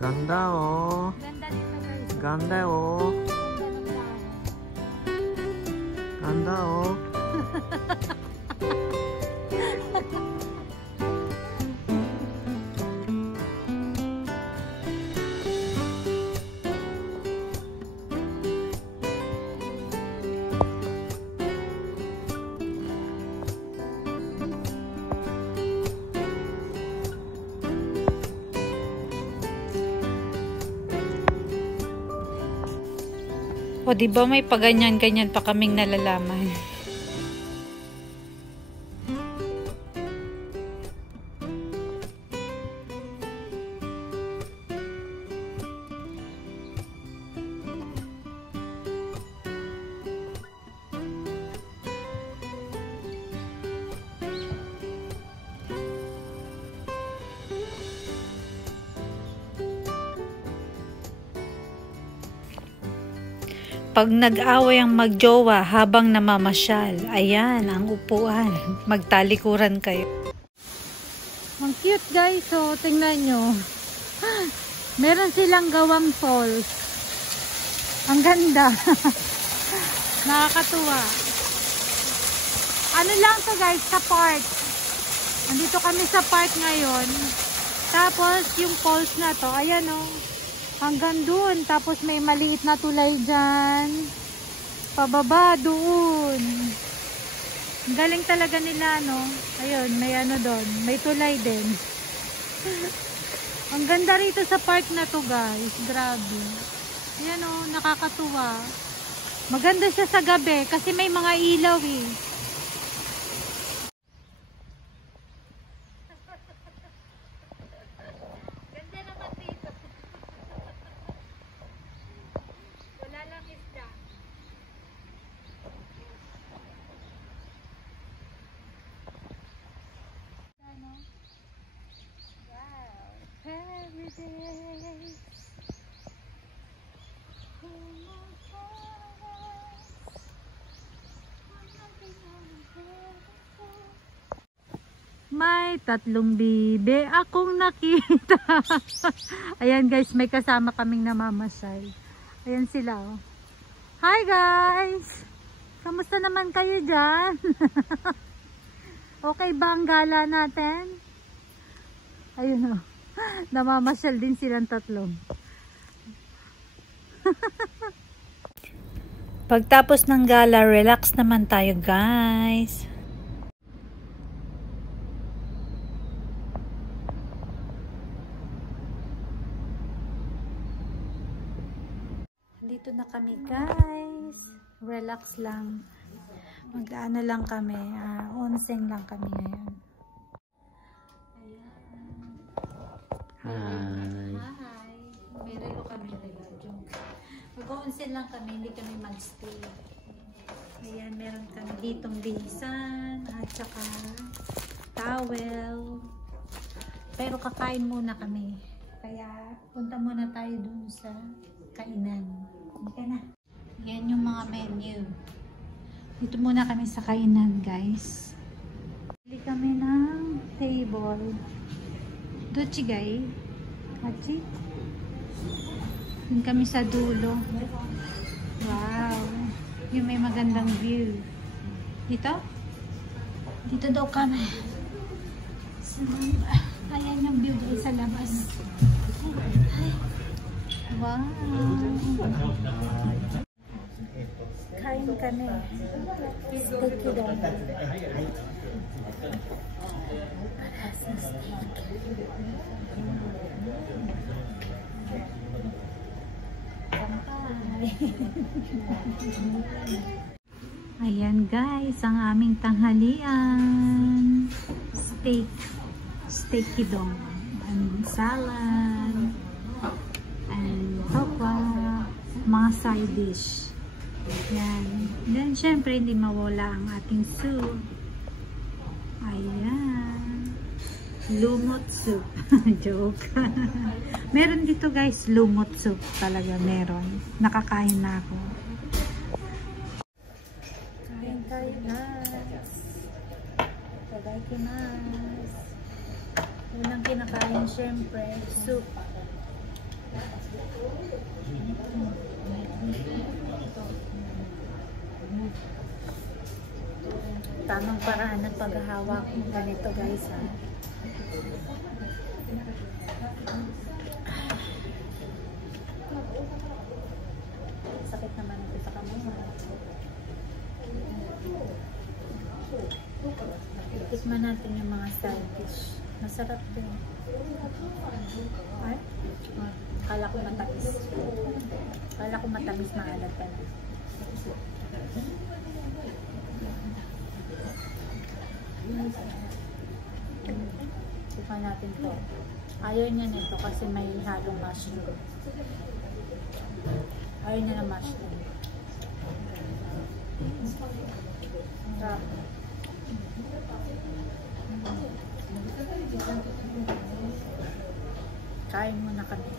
Ganda oh. Ganda dito guys. Ganda oh. Ganda oh. O diba may paganyan-ganyan pa kaming nalalaman. Pag nag-away ang magjowa habang namamasyal, ayan ang upuan. Magtalikuran kayo. Ang cute guys, so tingnan nyo. Meron silang gawang falls. Ang ganda. Nakakatuwa. Ano lang to guys, sa park. Andito kami sa park ngayon. Tapos yung falls na to, ayan o. Hanggang doon. Tapos may maliit na tulay dyan. Pababa doon. Ang galing talaga nila, no? Ayun, may ano doon. May tulay din. Ang ganda rito sa park na to, guys. Grabe. Ayan, oh, nakakatuwa. Maganda siya sa gabi kasi may mga ilaw, eh. May tatlong bibe akong nakita. Ayan guys, may kasama kaming namamasyal. Ayan sila oh. Hi guys! Kamusta naman kayo dyan? Okay ba ang gala natin? Ayun oh. Namamasyal din silang tatlong. Pagtapos ng gala, relax naman tayo guys. Dito na kami guys. Relax lang. Mag-ano lang kami. Onsen lang kami ngayon. Hi. Hi. May relo kami. Mag-onsen lang kami. Hindi kami mag-stay. Ayan, meron kami ditong bihisan at saka towel. Pero kakain muna kami. Kaya punta muna tayo dun sa kainan. Hindi na. Yan yung mga menu. Dito muna kami sa kainan guys. Bili kami ng table. Dochigay. Hachi. Yun kami sa dulo. Wow. Yung may magandang view. Dito? Dito daw kami. Ayan yung view guys sa labas. Wow. Kain kami. Steak daw. Ayan guys, ang aming tanghalian. Steak kidong. And salad. And tokwa. Mga side dish. Yan. Then syempre hindi mawala ang ating soup. Ayan. Lumot soup. Joke. Meron dito guys, lumot soup talaga meron. Nakakain na ako. Kain tayo guys. Itadakimasu. Unang kinakain syempre, soup. Tamang paraan ng paghahawak ganito guys ha. Sakit naman ito sa kamay. Tikman natin yung mga side dish. Masarap din. Ay? Kala ko matamis. Kala ko matamis, maalat pa na. Tikman natin to. Ayaw niya nito kasi may halong mushroom. Ayaw niya na mushroom. Sarap. Kain muna kami.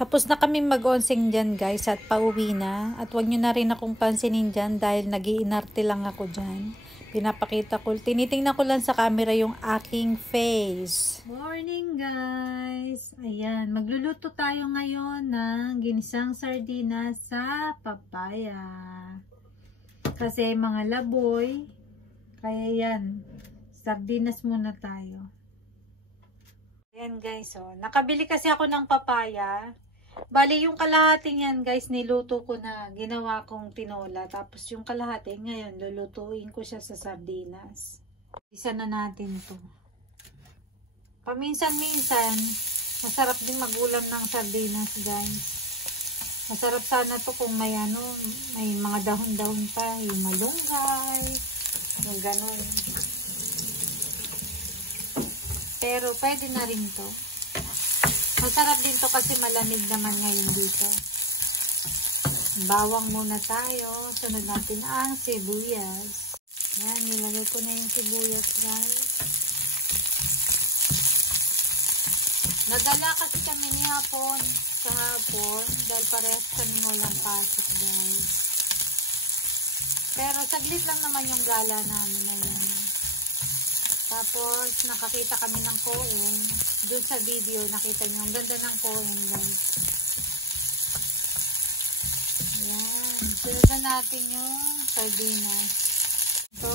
Tapos na kami mag-onsing dyan guys at pauwi na. At wag nyo na rin akong pansinin dyan dahil nag-iinarte lang ako dyan. Pinapakita ko, tinitingnan ko lang sa camera yung aking face. Morning guys! Ayan, magluluto tayo ngayon ng ginisang sardinas sa papaya. Kasi mga laboy, kaya yan, sardinas muna tayo. Ayan guys, oh. Nakabili kasi ako ng papaya. Bali, yung kalahati niyan guys, niluto ko na. Ginawa kong tinola. Tapos yung kalahati, ngayon, lulutuin ko siya sa sardinas. Isa na natin to. Paminsan-minsan, masarap din magulam ng sardinas guys. Masarap sana to kung may ano, may mga dahon-dahon pa. Yung malunggay, yung ganun. Pero pwede na rin to. Masarap din to kasi malamig naman ngayon dito. Bawang muna tayo. Sunod natin ang sibuyas. Yan, nilagay ko na yung sibuyas guys. Nadala kasi kami ni hapon kahapon dahil parehas kami walang pasok guys. Pero saglit lang naman yung gala namin na yan. Tapos, nakakita kami ng koen. Doon sa video, nakita nyo. Ang ganda ng koen, guys. Ayan. Sunod natin yung sardinas. Ito.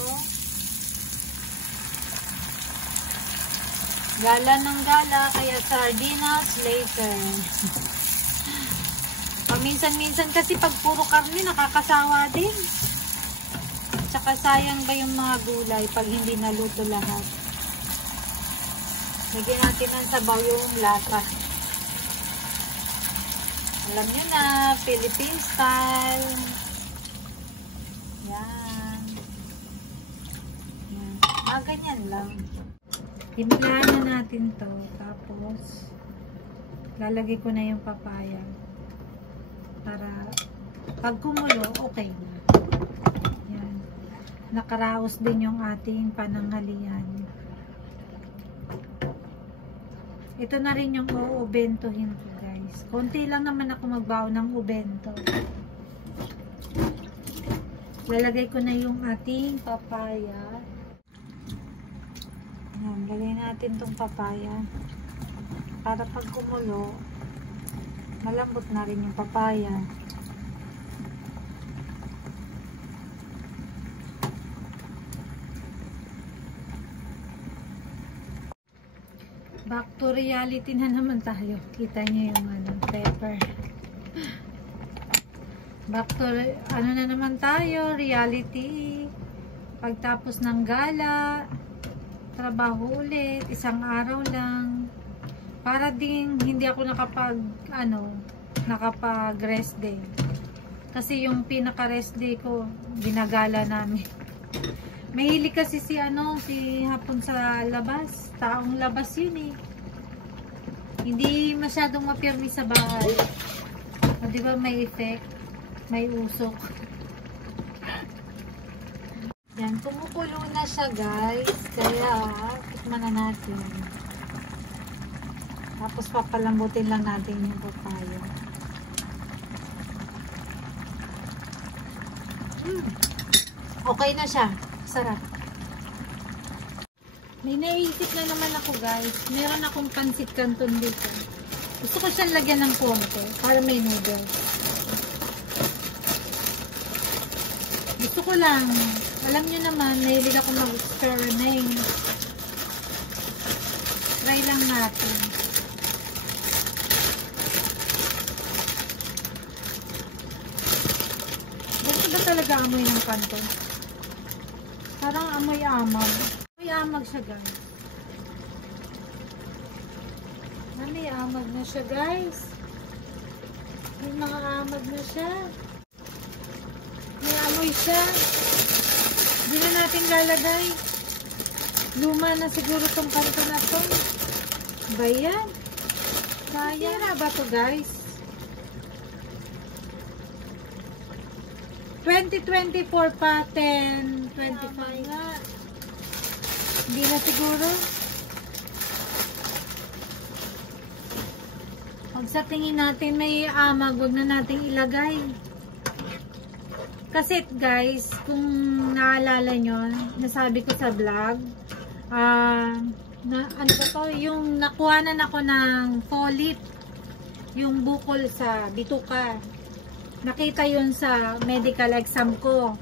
Gala ng gala, kaya sardinas later. Paminsan-minsan kasi pag puro karne, nakakasawa din. Tsaka sayang ba yung mga gulay pag hindi naluto lahat. Lagyan natin ng sabaw yung lata. Alam nyo na, Philippine style. Yan. Yan. Ganyan lang. Himlaan na natin to. Tapos, lalagay ko na yung papaya. Para pag kumulo, okay na. Nakaraos din yung ating pananghalian. Ito na rin yung uubentohin ko guys. Konti lang naman ako magbaon ng ubento. Lalagay ko na yung ating papaya. Ayan, lagay natin tong papaya. Para pag kumulo, malambot na rin yung papaya. Back to reality na naman tayo. Kita niyo yung ano, pepper. Back to ano na naman tayo, reality. Pagtapos ng gala, trabaho ulit, isang araw lang. Para ding hindi ako nakapag rest day. Kasi yung pinaka rest day ko, ginagala namin. Mahilig kasi si hapon sa labas. Taong labas yun eh. Hindi masyadong mapirmi sa bahay. O, diba may effect? May usok. Yan, kumukulo na siya guys. Kaya, tikman na natin. Tapos papalambutin lang natin yung papaya. Okay na siya. Sarap. May naisip na naman ako guys. Meron akong pansit canton dito. Gusto ko siyang lagyan ng konti para may noodles. Gusto ko lang. Alam nyo naman, nahilig ako mag-experiment. Try lang natin. Gusto ba talaga amoy ng canton? Parang amoy amag. Amoy amag siya guys. May amag na siya guys. May mga amag na siya. May amoy siya. Hindi na natin lalagay. Luma na siguro tong kanto na to. Ba yan? Kaya na ba to guys? 2024 pa, 10, 25 nga. Hindi na siguro. Pag sa tingin natin may amag, wag na natin ilagay. Kasi guys, kung naalala nyo, nasabi ko sa vlog, ano ba to, yung nakuhanan ako ng folate, yung bukol sa bituka. Nakita yun sa medical exam ko.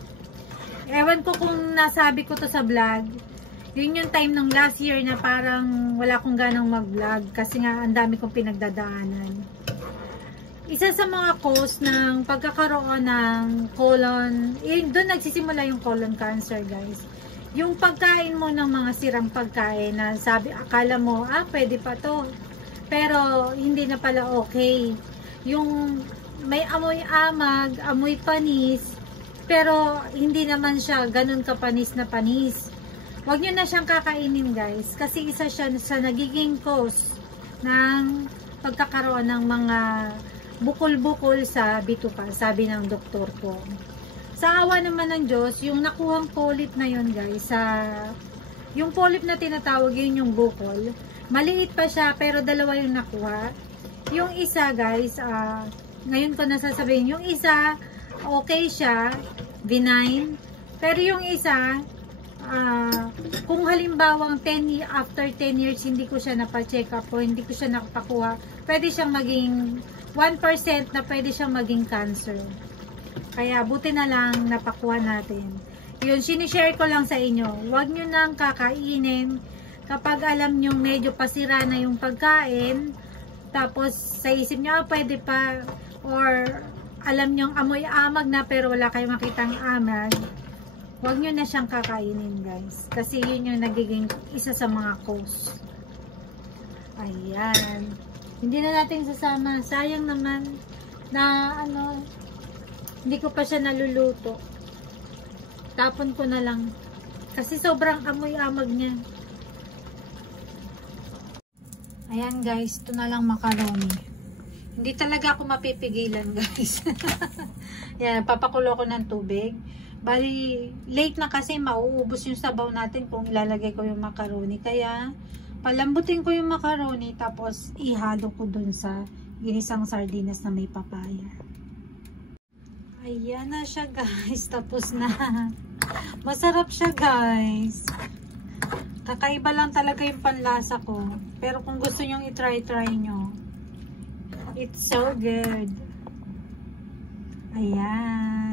Ewan ko kung nasabi ko to sa vlog. Yun yung time ng last year na parang wala akong ganang mag-vlog kasi nga ang dami kong pinagdadaanan. Isa sa mga cause ng pagkakaroon ng colon, doon nagsisimula yung colon cancer guys. Yung pagkain mo ng mga sirang pagkain na sabi, akala mo, pwede pa to. Pero hindi na pala okay. Yung may amoy amag, amoy panis, pero hindi naman siya ganun kapanis na panis. Huwag nyo na siyang kakainin guys, kasi isa siya sa nagiging cause ng pagkakaroon ng mga bukol-bukol sa bituka, sabi ng doktor ko. Sa awa naman ng Diyos, yung nakuhang polyp na yun guys, yung polyp na tinatawag yun yung bukol, maliit pa siya pero dalawa yung nakuha. Yung isa guys, ngayon ko nasasabihin, yung isa, okay siya, benign. Pero yung isa, kung halimbawang after 10 years, hindi ko siya napa-check up o hindi ko siya nakapakuha, pwede siyang maging 1% na pwede siyang maging cancer. Kaya buti na lang napakuha natin. Yun, sinishare ko lang sa inyo. Huwag nyo nang kakainin kapag alam nyo medyo pasira na yung pagkain. Tapos sa isip nyo, pwede pa. Or alam nyo amoy amag na pero wala kayong makitang amag. Huwag nyo na siyang kakainin guys. Kasi yun yung nagiging isa sa mga cause. Ayan. Hindi na natin sasama. Sayang naman na hindi ko pa siya naluluto. Tapon ko na lang. Kasi sobrang amoy amag niya. Ayan guys. Ito na lang macaroni. Hindi talaga ako mapipigilan guys. Yan, papakulo ko ng tubig. Bali, late na kasi mauubos yung sabaw natin kung ilalagay ko yung macaroni. Kaya, palambutin ko yung macaroni tapos ihalo ko dun sa ginisang sardinas na may papaya. Ayan na siya guys. Tapos na. Masarap siya guys. Kakaiba lang talaga yung panlasa ko. Pero kung gusto nyong itry nyo. It's so good. Ayan.